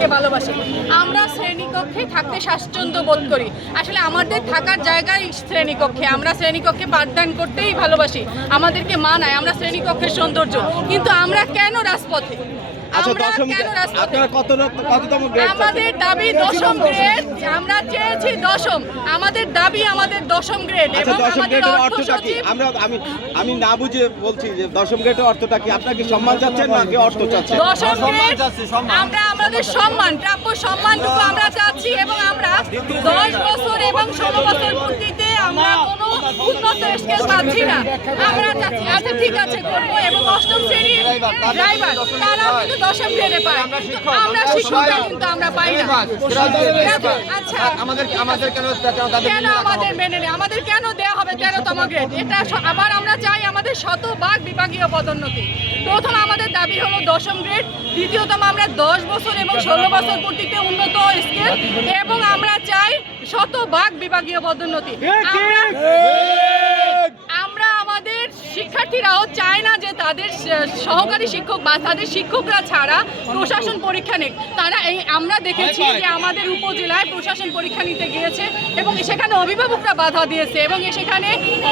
আমাদেরকে ভালোবাসে। আমরা শ্রেণীকক্ষে থাকতে স্বাচ্ছন্দ্য বোধ করি, আসলে আমাদের থাকার জায়গায় শ্রেণীকক্ষে, আমরা শ্রেণীকক্ষে পাঠদান করতেই ভালোবাসি, আমাদেরকে মানায়, আমরা শ্রেণীকক্ষের সৌন্দর্য। কিন্তু আমরা কেন রাজপথে? আমাদের দাবি 10ম গ্রেড, আমরা চেয়েছি 10ম, আমাদের দাবি আমাদের 10ম গ্রেড। এবং আমাদের অর্থ সচিব, আমি না বুঝে বলছি যে 10ম গ্রেডের অর্থটা কি? আপনারা কি সম্মান চাচ্ছেন নাকি অর্থ চাচ্ছেন? 10ম গ্রেড আমরা আমাদের সম্মান, প্রাপ্য সম্মানটুকু আমরা চাচ্ছি। এবং আমরা 10 বছর এবং 16 বছর পূর্তিতে আমরা কোনো উন্নত স্কেল পাচ্ছি না, আমরা চাচ্ছি। আচ্ছা ঠিক আছে, করবো। এবং 8ম শ্রেণীর ড্রাইভার তারা কিন্তু 10ম গ্রেডে পায়, আমরা শিক্ষকরা কিন্তু আমরা পাই না। আচ্ছা কেন আমাদের মেনে নেই? আমাদের কেন দেওয়া হবে 13তম গ্রেড? এটা আবার আমরা চাই আমাদের শতভাগ বিভাগীয় পদোন্নতি। প্রথম আমাদের দাবি হলো 10ম গ্রেড, দ্বিতীয়তম আমরা 10 বছর এবং 16 বছর পূর্তিতে উন্নত স্কেল, এবং আমরা চাই শতভাগ বিভাগীয় পদোন্নতি। আমরা আমাদের শিক্ষার্থীরাও চায় না যে তাদের সহকারী শিক্ষক বা তাদের শিক্ষকরা ছাড়া প্রশাসন পরীক্ষা নেক। তারা আমরা দেখেছি যে আমাদের উপজেলায় প্রশাসন পরীক্ষা নিতে গিয়েছে এবং সেখানে অভিভাবকরা বাধা দিয়েছে এবং সেখানে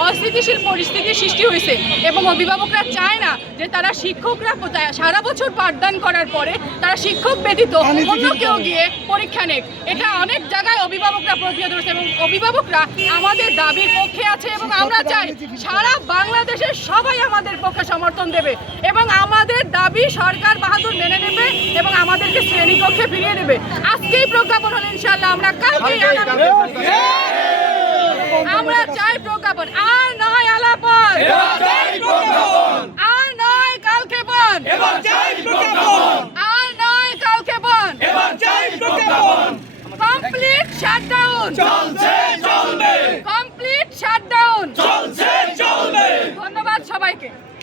অস্থিতিশীল পরিস্থিতির সৃষ্টি হয়েছে। এবং অভিভাবকরা চায় না যে তারা শিক্ষকরা সারা বছর পাঠদান করার পরে তারা শিক্ষক ব্যতীত অন্য কেউ গিয়ে পরীক্ষা নেক। এটা অনেক জায়গায় অভিভাবকরা প্রতিরোধ করেছে এবং অভিভাবকরা আমাদের দাবির পক্ষে আছে। এবং আমরা চাই সারা বাংলাদেশের সবাই আমাদের পক্ষে সমর্থন দেবে এবং আমাদের দাবি সরকার বাহাদুর মেনে নেবে এবং আমাদেরকে শ্রেণীকক্ষে ফিরিয়ে দেবে। আজকেই প্রজ্ঞাপন হল, ইনশাআল্লাহ আমরা কালকেই আমরা চাই প্রজ্ঞাপন, আর নয় আলাপন, আর নয় কালক্ষেপণ, আর নয় কালক্ষেপণ, কমপ্লিট শাটডাউন চলছে।